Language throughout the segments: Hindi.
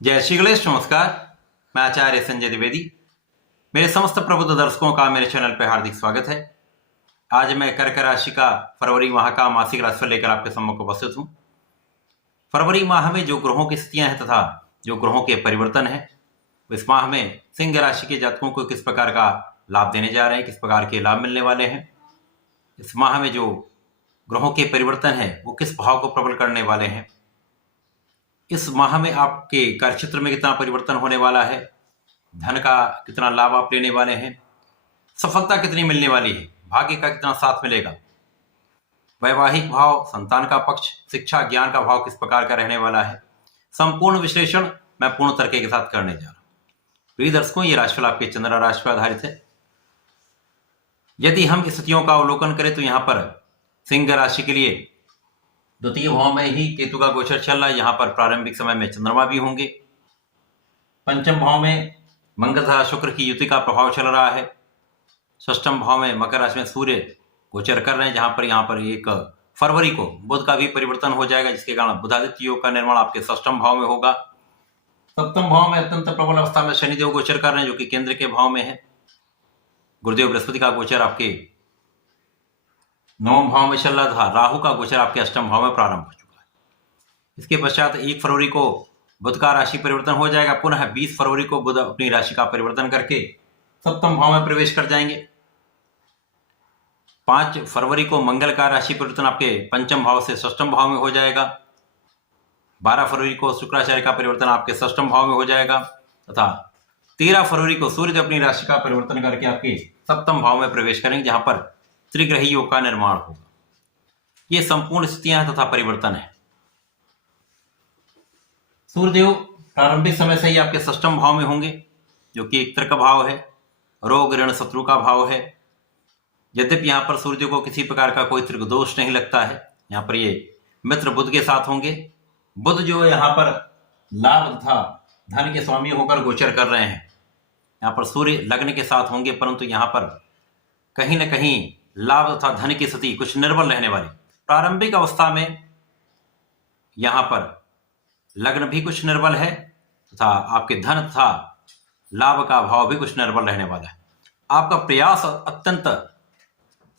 जय श्री गणेश। नमस्कार, मैं आचार्य संजय द्विवेदी। मेरे समस्त प्रबुद्ध दर्शकों का मेरे चैनल पर हार्दिक स्वागत है। आज मैं कर्क राशि का फरवरी माह का मासिक राशिफल लेकर आपके सम्मुख उपस्थित हूँ। फरवरी माह में जो ग्रहों की स्थितियां हैं तथा जो ग्रहों के परिवर्तन है, इस माह में सिंह राशि के जातकों को किस प्रकार का लाभ देने जा रहे हैं, किस प्रकार के लाभ मिलने वाले हैं। इस माह में जो ग्रहों के परिवर्तन है वो किस भाव को प्रबल करने वाले हैं। इस माह में आपके कार्यक्षेत्र में कितना परिवर्तन होने वाला है, धन का कितना लाभ आप लेने वाले हैं, सफलता कितनी मिलने वाली है, भाग्य का कितना साथ मिलेगा, वैवाहिक भाव, संतान का पक्ष, शिक्षा ज्ञान का भाव किस प्रकार का रहने वाला है। संपूर्ण विश्लेषण मैं पूर्ण तरीके के साथ करने जा रहा हूं। प्रिय दर्शकों, ये राशिफल आपके चंद्र राशि पर आधारित है। यदि हम स्थितियों का अवलोकन करें तो यहाँ पर सिंह राशि के लिए द्वितीय भाव में ही केतु का गोचर चल रहा है। यहाँ पर प्रारंभिक समय में चंद्रमा भी होंगे। पंचम भाव में मंगल तथा शुक्र की युति का प्रभाव चल रहा है। षष्ठम भाव में मकर राशि में सूर्य गोचर कर रहे हैं, जहां पर यहाँ पर 1 फरवरी को बुध का भी परिवर्तन हो जाएगा, जिसके कारण बुधादित्य योग का निर्माण आपके षष्ठम भाव में होगा। सप्तम भाव में अत्यंत प्रबल अवस्था में शनिदेव गोचर कर रहे हैं, जो कि केंद्र के भाव में है। गुरुदेव बृहस्पति का गोचर आपके 9 भाव में चल रहा था। राहु का गोचर आपके अष्टम भाव में प्रारंभ हो चुका है। इसके पश्चात 1 फरवरी को बुध का राशि परिवर्तन हो जाएगा। पुनः 20 फरवरी को बुध अपनी राशि का परिवर्तन करके सप्तम भाव में प्रवेश कर जाएंगे। 5 फरवरी को मंगल का राशि परिवर्तन आपके पंचम भाव से षष्ठम भाव में हो जाएगा। 12 फरवरी को शुक्राचार्य का परिवर्तन आपके षष्ठम भाव में हो जाएगा तथा 13 फरवरी को सूर्य अपनी राशि का परिवर्तन करके आपके सप्तम भाव में प्रवेश करेंगे, जहां पर त्रिग्रही योग का निर्माण होगा। ये संपूर्ण स्थितियां तथा परिवर्तन है। सूर्यदेव प्रारंभिक समय से ही आपके षष्ठम भाव में होंगे, जो कि एक तर्क भाव है, रोग ऋण शत्रु का भाव है। यद्यपि यहाँ पर सूर्यदेव को किसी प्रकार का कोई त्रिक दोष नहीं लगता है। यहाँ पर ये मित्र बुध के साथ होंगे। बुध जो यहाँ पर लाभ तथा धन के स्वामी होकर गोचर कर रहे हैं। यहाँ पर सूर्य लग्न के साथ होंगे, परंतु यहाँ पर कहीं न कहीं लाभ तथा धन की स्थिति कुछ निर्बल रहने वाली। प्रारंभिक अवस्था में यहां पर लग्न भी कुछ निर्बल है तथा आपके धन तथा लाभ का भाव भी कुछ निर्बल रहने वाला है। आपका प्रयास अत्यंत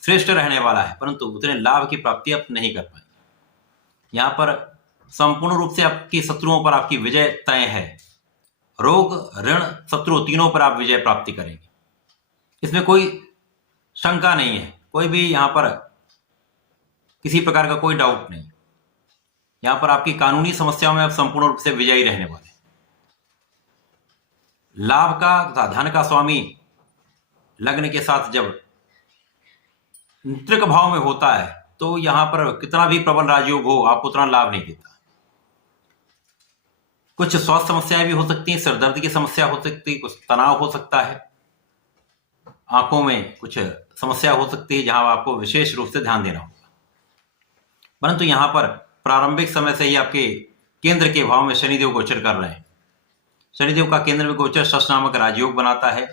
श्रेष्ठ रहने वाला है, परंतु उतने लाभ की प्राप्ति आप नहीं कर पाएंगे। यहां पर संपूर्ण रूप से आपकी शत्रुओं पर आपकी विजय तय है। रोग ऋण शत्रु तीनों पर आप विजय प्राप्ति करेंगे, इसमें कोई शंका नहीं है। कोई भी यहां पर किसी प्रकार का कोई डाउट नहीं। यहां पर आपकी कानूनी समस्याओं में आप संपूर्ण रूप से विजयी रहने वाले। लाभ का तथा धन का स्वामी लग्न के साथ जब त्रिक भाव में होता है तो यहां पर कितना भी प्रबल राजयोग हो, आपको उतना लाभ नहीं देता। कुछ स्वास्थ्य समस्याएं भी हो सकती हैं, सिरदर्द की समस्या हो सकती है, कुछ तनाव हो सकता है, आंखों में कुछ समस्या हो सकती है, जहां आपको विशेष रूप से ध्यान देना होगा। परंतु यहां पर प्रारंभिक समय से ही आपके केंद्र के भाव में शनिदेव गोचर कर रहे हैं। शनिदेव का केंद्र में गोचर शश नामक राजयोग बनाता है,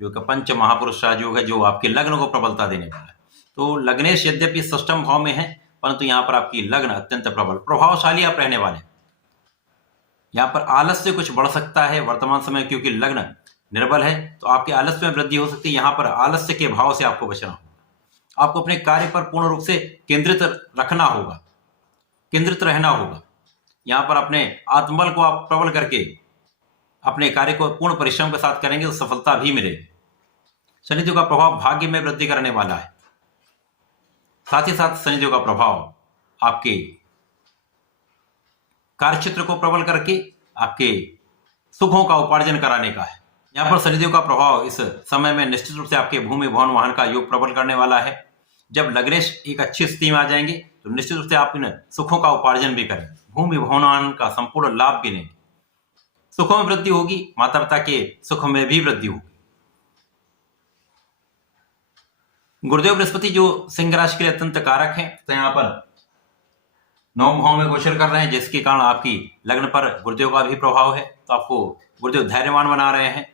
जो कि पंच महापुरुष राजयोग है, जो आपके लग्न को प्रबलता देने वाला है। तो लग्नेश यद्यपि षष्ठम भाव में है, परंतु यहाँ पर आपकी लग्न अत्यंत प्रबल प्रभावशाली आप रहने वाले। यहाँ पर आलस्य कुछ बढ़ सकता है वर्तमान समय, क्योंकि लग्न निर्बल है तो आपके आलस्य में वृद्धि हो सकती है। यहाँ पर आलस्य के भाव से आपको बचना होगा। आपको अपने कार्य पर पूर्ण रूप से केंद्रित रखना होगा, केंद्रित रहना होगा। यहाँ पर अपने आत्मबल को आप प्रबल करके अपने कार्य को पूर्ण परिश्रम के साथ करेंगे तो सफलता भी मिलेगी। शनिदेव का प्रभाव भाग्य में वृद्धि करने वाला है। साथ ही साथ शनिदेव का प्रभाव आपके कार्यक्षेत्र को प्रबल करके आपके सुखों का उपार्जन कराने का है। यहाँ पर शनिदेव का प्रभाव इस समय में निश्चित रूप से आपके भूमि भवन वाहन का योग प्रबल करने वाला है। जब लग्नेश एक अच्छी स्थिति में आ जाएंगे तो निश्चित रूप से आप इन सुखों का उपार्जन भी करेंगे, भूमि भवन वाहन का संपूर्ण लाभ भी लेंगे। सुखों में वृद्धि होगी, माता पिता के सुख में भी वृद्धि होगी। गुरुदेव बृहस्पति जो सिंह राशि के लिए अत्यंत कारक हैं, तो यहाँ पर 9 भाव में गोचर कर रहे हैं, जिसके कारण आपकी लग्न पर गुरुदेव का भी प्रभाव है। तो आपको गुरुदेव धैर्यवान बना रहे हैं,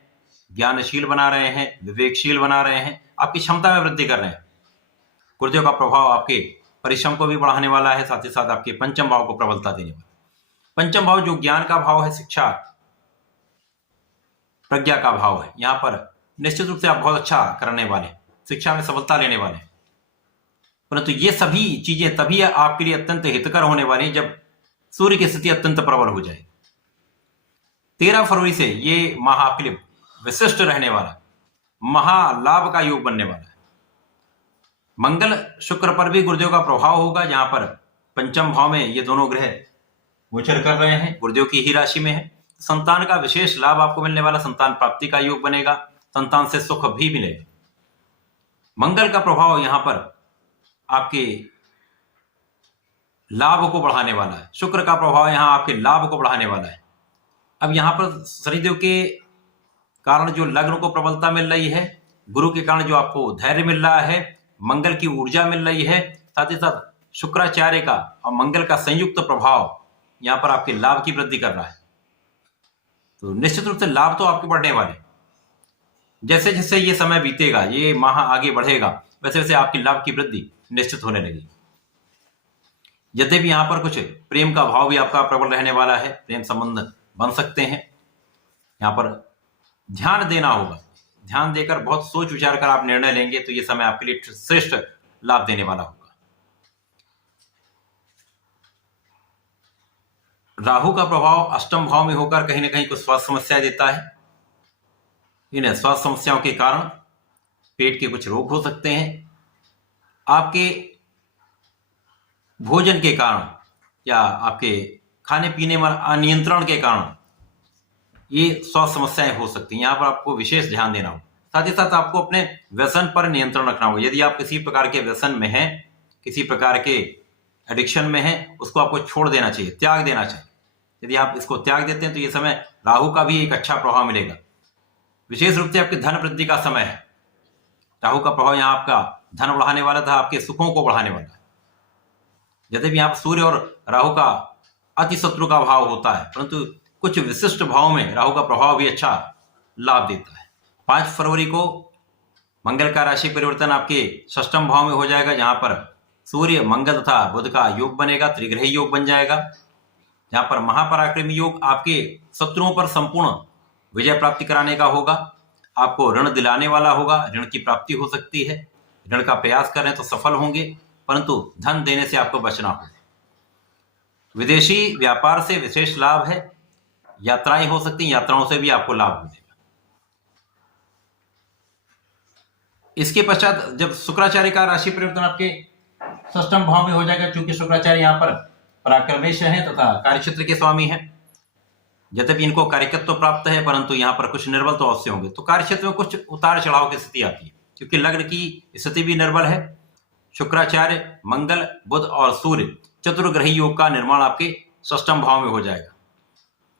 ज्ञानशील बना रहे हैं, विवेकशील बना रहे हैं, आपकी क्षमता में वृद्धि कर रहे हैं। गुरुदेव का प्रभाव आपके परिश्रम को भी बढ़ाने वाला है, साथ ही साथ आपके पंचम भाव को प्रबलता देने वाला है। पंचम भाव जो ज्ञान का भाव है, शिक्षा प्रज्ञा का भाव है। यहाँ पर निश्चित रूप से आप बहुत अच्छा करने वाले, शिक्षा में सफलता लेने वाले, परंतु ये सभी चीजें तभी आपके लिए अत्यंत हितकर होने वाली जब सूर्य की स्थिति अत्यंत प्रबल हो जाए। 13 फरवरी से ये माह आपके लिए विशिष्ट रहने वाला, महालाभ का योग बनने वाला है। मंगल शुक्र पर भी गुरुदेव का प्रभाव होगा, जहां पर पंचम भाव में ये दोनों ग्रह गोचर कर रहे हैं, गुरुदेव की ही राशि में है। संतान का विशेष लाभ आपको मिलने वाला, संतान प्राप्ति का योग बनेगा, संतान से सुख भी मिलेगा। मंगल का प्रभाव यहां पर आपके लाभ को बढ़ाने वाला है, शुक्र का प्रभाव यहां आपके लाभ को बढ़ाने वाला है। अब यहां पर शनिदेव के कारण जो लग्न को प्रबलता मिल रही है, गुरु के कारण जो आपको धैर्य मिल रहा है, मंगल की ऊर्जा मिल रही है, साथ ही साथ शुक्राचार्य का और मंगल का संयुक्त प्रभाव यहां पर आपके लाभ की वृद्धि कर रहा है। तो निश्चित रूप से लाभ तो आपके बढ़ने वाले। जैसे जैसे ये समय बीतेगा, ये माह आगे बढ़ेगा, वैसे वैसे आपकी लाभ की वृद्धि निश्चित होने लगेगी। यद्यपि यहां पर कुछ प्रेम का भाव भी आपका प्रबल रहने वाला है, प्रेम संबंध बन सकते हैं। यहां पर ध्यान देना होगा, ध्यान देकर बहुत सोच विचार कर आप निर्णय लेंगे तो ये समय आपके लिए श्रेष्ठ लाभ देने वाला होगा। राहु का प्रभाव अष्टम भाव में होकर कहीं ना कहीं कुछ स्वास्थ्य समस्या देता है। इन स्वास्थ्य समस्याओं के कारण पेट के कुछ रोग हो सकते हैं। आपके भोजन के कारण या आपके खाने पीने में अनियंत्रण के कारण ये स्वास्थ्य समस्याएं हो सकती हैं। यहाँ पर आपको विशेष ध्यान देना होगा। साथ ही साथ आपको अपने व्यसन पर नियंत्रण रखना होगा। यदि आप किसी प्रकार के व्यसन में हैं, किसी प्रकार के एडिक्शन में हैं, उसको आपको छोड़ देना चाहिए, त्याग देना चाहिए। यदि आप इसको त्याग देते हैं तो ये समय राहु का भी एक अच्छा प्रभाव मिलेगा। विशेष रूप से आपके धन वृद्धि का समय है। राहु का प्रभाव यहाँ आपका धन बढ़ाने वाला था, आपके सुखों को बढ़ाने वाला है। यद्यपि यहाँ सूर्य और राहु का अति शत्रु का भाव होता है, परंतु कुछ विशिष्ट भाव में राहु का प्रभाव भी अच्छा लाभ देता है। 5 फरवरी को मंगल का राशि परिवर्तन आपके षष्ठम भाव में हो जाएगा, जहां पर सूर्य मंगल तथा बुध का योग बनेगा, त्रिग्रही योग बन जाएगा, जहां पर महापराक्रमी योग आपके शत्रुओं पर संपूर्ण विजय प्राप्ति कराने का होगा। आपको ऋण दिलाने वाला होगा, ऋण की प्राप्ति हो सकती है। ऋण का प्रयास करें तो सफल होंगे, परंतु धन देने से आपको बचना होगा। विदेशी व्यापार से विशेष लाभ है, यात्राएं हो सकती हैं, यात्राओं से भी आपको लाभ मिलेगा। इसके पश्चात जब शुक्राचार्य का राशि परिवर्तन आपके षष्ठम भाव में हो जाएगा, क्योंकि शुक्राचार्य यहाँ पर पराक्रमेश है तथा कार्यक्षेत्र के स्वामी है। यद्यपि इनको कार्यकत्व प्राप्त है, परंतु यहाँ पर कुछ निर्बल तो अवश्य होंगे। तो कार्यक्षेत्र में कुछ उतार चढ़ाव की स्थिति आती है, क्योंकि लग्न की स्थिति भी निर्बल है। शुक्राचार्य, मंगल, बुध और सूर्य चतुर्ग्रही योग का निर्माण आपके षष्ठम भाव में हो जाएगा।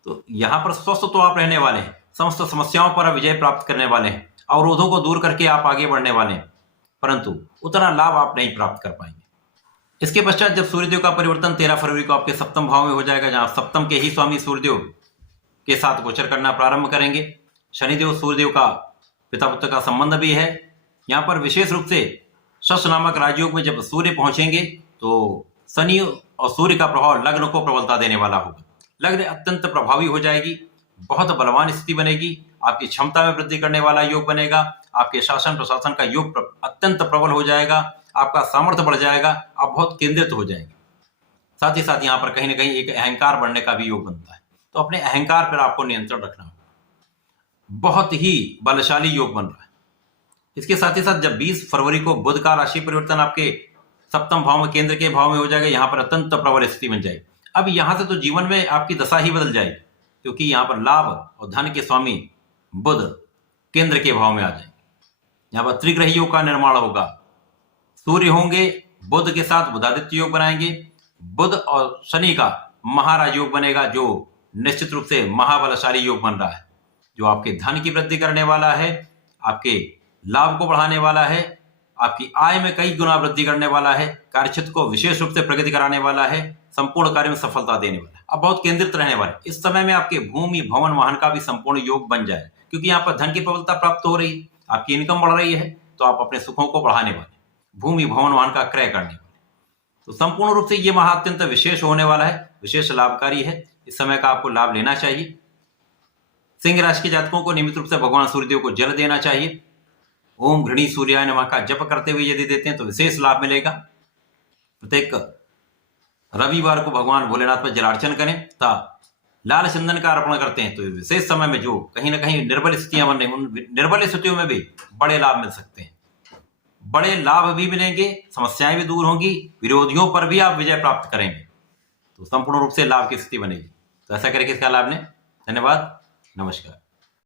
तो यहाँ पर स्वस्थ तो आप रहने वाले हैं, समस्त समस्याओं पर विजय प्राप्त करने वाले हैं, अवरोधों को दूर करके आप आगे बढ़ने वाले हैं, परंतु उतना लाभ आप नहीं प्राप्त कर पाएंगे। इसके पश्चात जब सूर्यदेव का परिवर्तन 13 फरवरी को आपके सप्तम भाव में हो जाएगा, जहां सप्तम के ही स्वामी सूर्यदेव के साथ गोचर करना प्रारंभ करेंगे। शनिदेव सूर्यदेव का पिता पुत्र का संबंध भी है। यहाँ पर विशेष रूप से शश नामक राजयोग में जब सूर्य पहुंचेंगे तो शनि और सूर्य का प्रभाव लग्न को प्रबलता देने वाला होगा। लग्न अत्यंत प्रभावी हो जाएगी, बहुत बलवान स्थिति बनेगी, आपकी क्षमता में वृद्धि करने वाला योग बनेगा, आपके शासन प्रशासन का योग अत्यंत प्रबल हो जाएगा, आपका सामर्थ्य बढ़ जाएगा, आप बहुत केंद्रित हो जाएंगे। साथ ही साथ यहाँ पर कहीं ना कहीं एक अहंकार बढ़ने का भी योग बनता है, तो अपने अहंकार पर आपको नियंत्रण रखना होगा। बहुत ही बलशाली योग बन रहा है। इसके साथ ही साथ जब 20 फरवरी को बुध का राशि परिवर्तन आपके सप्तम भाव में, केंद्र के भाव में हो जाएगा, यहाँ पर अत्यंत प्रबल स्थिति बन जाएगी। अब यहाँ से तो जीवन में आपकी दशा ही बदल जाएगी, क्योंकि यहाँ पर लाभ और धन के स्वामी बुध केंद्र के भाव में आ जाएंगे। यहाँ पर त्रिग्रही योग का निर्माण होगा। सूर्य होंगे, बुध के साथ बुधादित्य योग बनाएंगे, बुध और शनि का महाराज योग बनेगा, जो निश्चित रूप से महाबलशाली योग बन रहा है, जो आपके धन की वृद्धि करने वाला है, आपके लाभ को बढ़ाने वाला है, आपकी आय में कई गुना वृद्धि करने वाला है, कार्यक्षेत्र को विशेष रूप से प्रगति कराने वाला है, संपूर्ण कार्य में सफलता देने वाला है। अब बहुत केंद्रित रहने वाले। इस समय में आपके भूमि भवन वाहन का भी संपूर्ण योग बन जाए, क्योंकि यहाँ पर धन की प्रबलता प्राप्त हो रही है, आपकी इनकम बढ़ रही है, तो आप अपने सुखों को बढ़ाने वाले, भूमि भवन वाहन का क्रय करने वाले। तो संपूर्ण रूप से ये माह अत्यंत विशेष होने वाला है, विशेष लाभकारी है। इस समय का आपको लाभ लेना चाहिए। सिंह राशि के जातकों को नियमित रूप से भगवान सूर्यदेव को जल देना चाहिए। ओम घृणी सूर्याय नमः का जप करते हुए यदि देते हैं तो विशेष लाभ मिलेगा। प्रत्येक रविवार को भगवान भोलेनाथ पर जलार्चन करें तथा लाल चंदन का अर्पण करते हैं तो विशेष समय में जो कहीं ना कहीं निर्बल स्थितियां बन रही उन निर्बल स्थितियों में भी बड़े लाभ मिल सकते हैं। बड़े लाभ भी मिलेंगे, समस्याएं भी दूर होंगी, विरोधियों पर भी आप विजय प्राप्त करेंगे, तो संपूर्ण रूप से लाभ की स्थिति बनेगी। तो ऐसा करके इसका लाभ लें। धन्यवाद, नमस्कार।